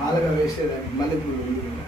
మాలగా వేసేదానికి మల్లెపూలు ఉంది కదా.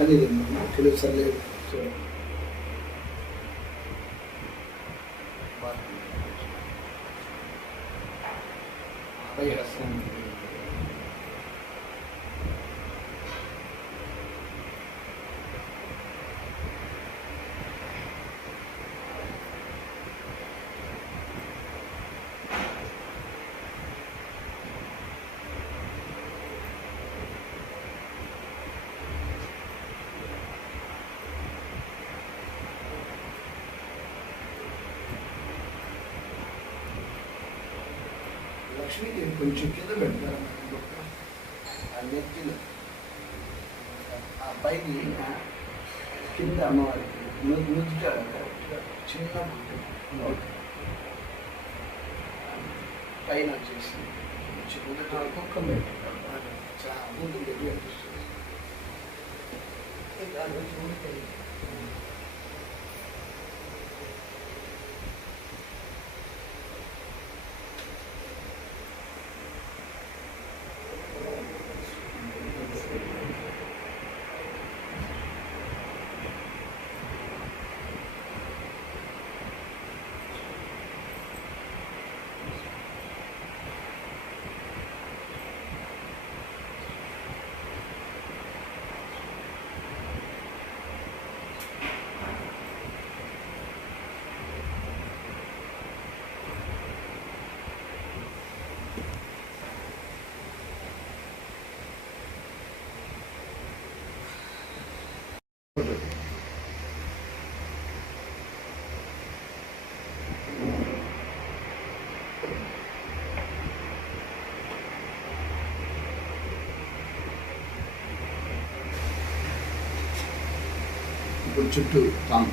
అది తెలుసు సర్లేదు లక్ష్మీదేవి కొంచెం కింద పెడతారు ఆ నెత్తిలో ఆ పైకి కింద అమ్మవారికి నుదుట చిన్న పైన వచ్చేసి కుక్కం పెట్టారు చాలా ముందు దగ్గర అనిపిస్తుంది. ఇప్పుడు చుట్టూ తాము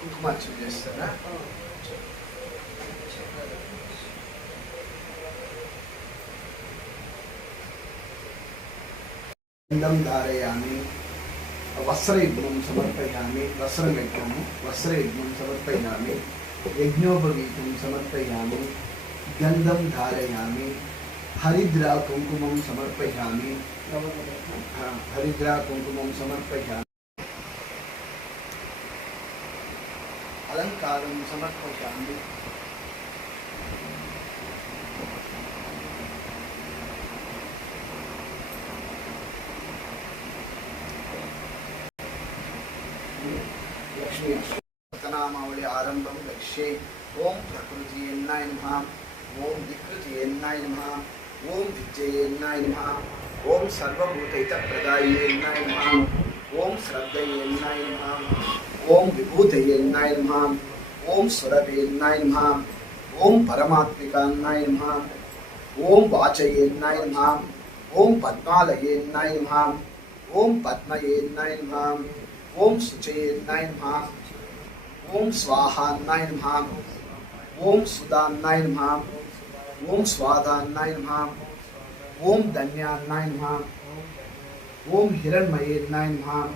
కుంకుమార్చన చేస్తారా? గంధం ధారయామి వస్త్రయుగ్మం సమర్పయామి. వస్త్రం పెట్టాము. వస్త్రయుగ్మం సమర్పయామి. యజ్ఞోపవీతం సమర్పయామి. గంధం ధారయామి. హరిద్రా కుంకుమం సమర్పయామి. హరిద్రా కుంకుమం సమర్పయామి. అలంకారం సమర్పయామి. లక్ష్మీ రతనామావళి ఆరంభం లక్ష్యే. ఓం ప్రకృతియన్నాయ నమః. ఓం వికృతియన్నాయ నమః. ఓం విద్యయన్నాయ నమః. ఓం సర్వభూతహితప్రదాయన్నాయ నమః. ఓం శ్రద్ధయన్నాయ నమః. ఓం విభూతయన్నాయ నమః. ఓం సురవేన్నాయ నమః. ఓం పరమాత్మికాన్నాయ నమః. ఓం వాచయేన్నాయ నమః. ఓం పద్మాలయేన్నాయ నమః. ఓం పద్మయేన్నాయ నమః. ఓం శుచయేన్నాయ నమః. ఓం స్వాహాన్నాయ నమః. ఓం సుదాన్నాయ నమః. ఓం స్వాదాన్నాయ నమః. ఓం ధన్యాన్నాయ నమః. ఓం హిరణ్మయేన్నాయ నమః.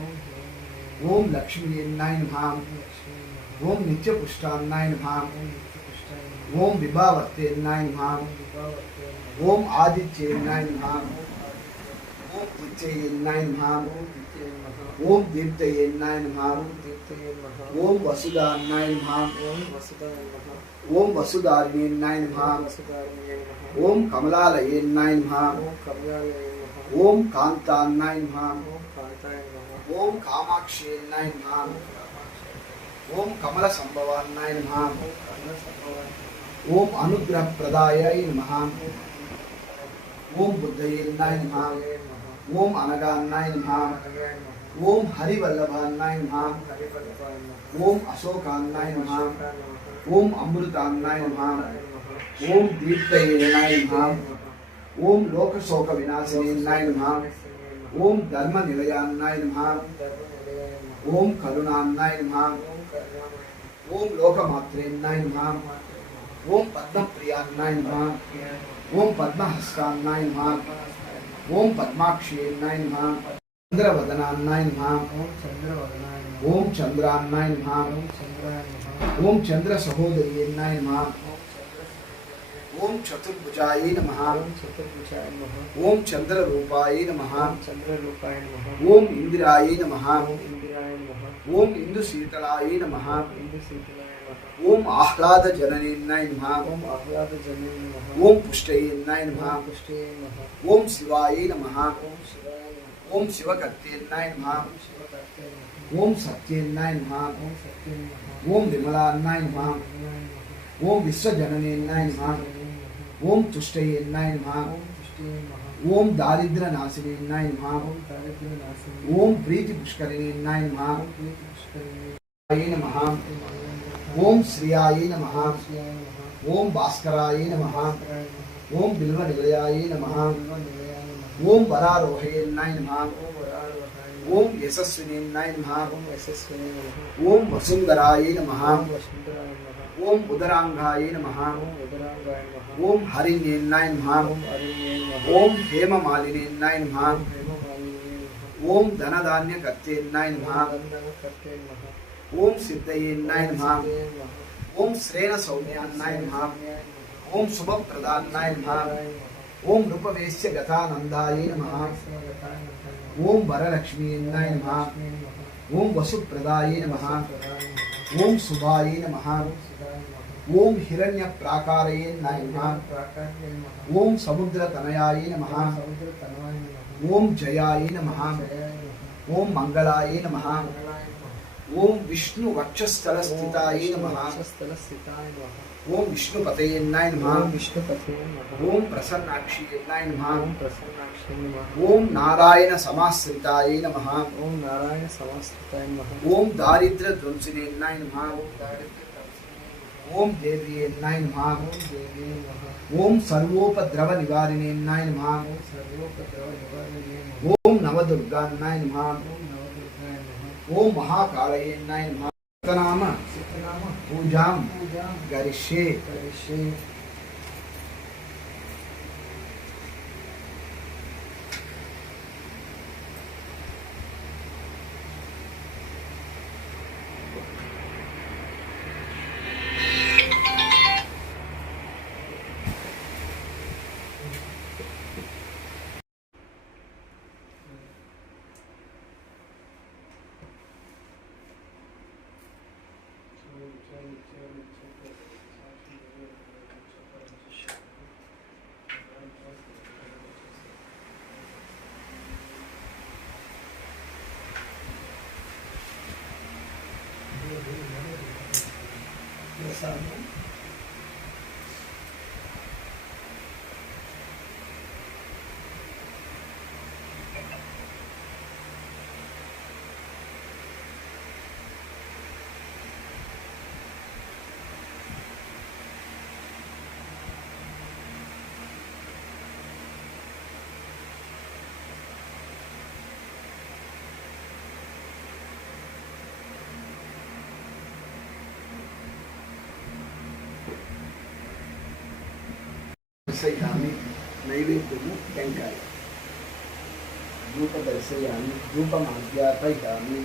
ఓం లక్ష్మీయేన్నాయ నమః. ఓం నిత్యపుష్టాన్నాయ నమః. ఓం విభావర్తేన్నాయ నమః. ఓం ఆదిత్యేన్నాయ నమః. ఓం दीप्तये नमः ओम दीप्तये नमः ओम दीप्तये नमः ओम वसुदान्नाय नमः ओम वसुदाय नमः ओम वसुदारिण्याय नमः वसुदाय नमः ओम कमलालये नमः ओम कमलाय नमः ओम कांतान्नाय नमः ओम कांताय नमः ओम कामाक्षये नमः ओम कमल संभवान्नाय नमः ओम कमल संभवाय ओम अनुग्रह प्रदायाय नमः ओम बुद्धये नमः ओम अनगान्नाय नमः ओम हरिवल्लभान्नाय नमः ओम अशोकान्नाय नमः ओम अमृतान्नाय नमः ओम दीप्तये नमः ओम लोकशोक विनाशिने नमः ओम धर्म निलयान्नाय नमः ओम करुणान्नाय नमः ओम लोकमात्रेन्नाय नमः ओम पद्मप्रियान्नाय नमः ओम पद्महस्तान्नाय नमः ओम पद्माक्षेन्नाय नमः चंद्रवदनान्नाय नमः ओम चंद्रवदनाय नमः ओम चंद्रान्नाय नमः ओम चंद्राय नमः ओम चंद्र सहोदर्येन्नाय नमः ओम चतुर्भुजाय नमः ओम चतुर्भुजाय नमः ओम चंद्ररूपाय नमः ओम चंद्ररूपाय नमः ओम इंदिराय नमः ओम इंदिराय नमः ओम इंदुशीतलाय नमः इंदुशीतलाय नमः ओम आह्लाद जननेन्नाय नमः ओम आह्लादजने नमः ओम पुष्टयेन्नाय नमः ओम पुष्टये नमः ओम शिवाय नमः ओम शिवाय नमः ओम शिवकर्तेन्नाय नमः ओम शिवकर्ते नमः ओम सत्येन्नाय नमः ओम सत्ये नमः ओम विमलान्नाय नमः विमलाय नमः ओम विश्वजननेन्नाय नमः ओम तुष्टयेन्नाय नमः ओम पुष्टये नमः ओम दारिद्र्यनाशिनेन्नाय नमः ओम दारिद्र्यनाशिने ओम प्रीति पुष्करिणेन्नाय नमः ओम प्रीतिपुष्करिणे आय नमः ओम श्रियाय नमः श्रियाय नमः ओम भास्कराय नमः भास्कराय नमः ओम बिल्वनिलयाय नमः बिल्वनिलयाय नमः ओम वरारोहयेन्नाय नमः ओम वरारोहाय नमः ओम यशस्विनेन्नाय नमः ओम यशस्विने नमः ओम वसुंधराय नमः ओम वसुंधराय नमः ओम उदरांगाय नमः ओम उदरांगाय नमः ओम हरिण्येन्नाय नमः ओम अरिण्ये नमः ओम हेममालिनेन्नाय नमः ओम हेममालिने नमः ओम धनधान्यकर्तेन्नाय नमः वन्दनकर्ते नमः ओम सिद्धयेन्नाय नमः सिद्धये नमः ओम श्रेण सौम्यान्नाय नमः ओम शुभप्रदान्नाय नमः नमः ओम रूपवेश्य गतानन्दाय नमः सर्वगताय नमः ओम वरलक्ष्मीन्नाय नमः लक्ष्मी नमः ओम वसुप्रदाय नमः वसुप्रदाय नमः ओम शुभाय नमः ओम सुधाय नमः ओम हिरण्यप्राकारयेन्नाय नमः प्राकार्ये नमः ओम समुद्रतनयाय नमः समुद्रतनवाय नमः ओम जयाय नमः जयाय नमः ओम मंगलाय नमः मंगलाय नमः ओम विष्णु वक्षस्थलस्थिताय नमः स्थलस्थिताय नमः ओम विष्णुपतयेन्नाय ओम नमः विष्णुपते नमः ओम प्रसन्नाक्षीयेन्नाय नमः ओम प्रसन्नाक्षे नमः ओम नारायण समाश्रिताय नमः ओम नारायण समस्ताय नमः ओम दारिद्र्य ध्वंसिनेन्नाय नमः ओम दारिद्र्य ओम देव्येन्नाय नमः ओम देवी नमः ओम सर्वोपद्रव निवारिणेन्नाय नमः ओम सर्वोपद्रव निवारिणे नमः ओम नवदुर्गान्नाय नमः ओम नवदुर्गाय नमः ओम महाकालयेन्नाय नमः नाम सिद्धनाम पूजां पूजां गरिष्ये करिष्ये दर्शयामि नैवेद्यము టెంకాయ ధూప దర్శయామి ధూపమాధ్యాపయామి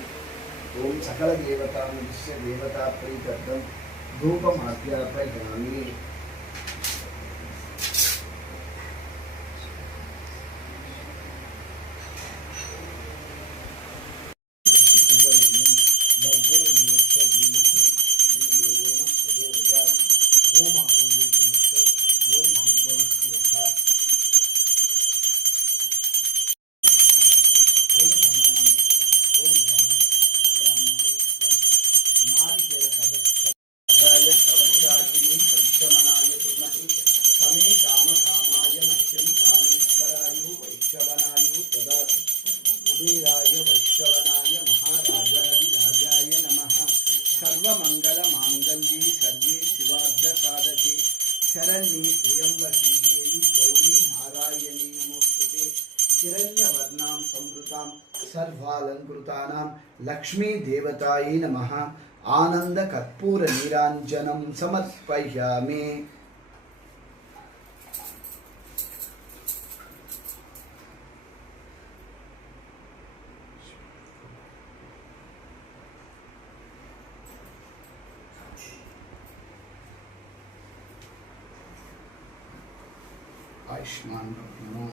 ఓం సకల దేవతాముష్య దేవతా ప్రీత్యర్థం ధూపమాధ్యాపయామి మంగళ మాంగళ్యే సర్వే శివార్థ సాధకే శరణ్యే త్ర్యంబకే దేవి గౌరీ నారాయణీ నమోస్తుతే హిరణ్యవర్ణాం సంవృతాం సర్వాలంకృతానాం లక్ష్మీ దేవతాయై నమః ఆనంద కర్పూర నీరాంజనం సమర్పయామి. ఆయుష్మాన్ భవ.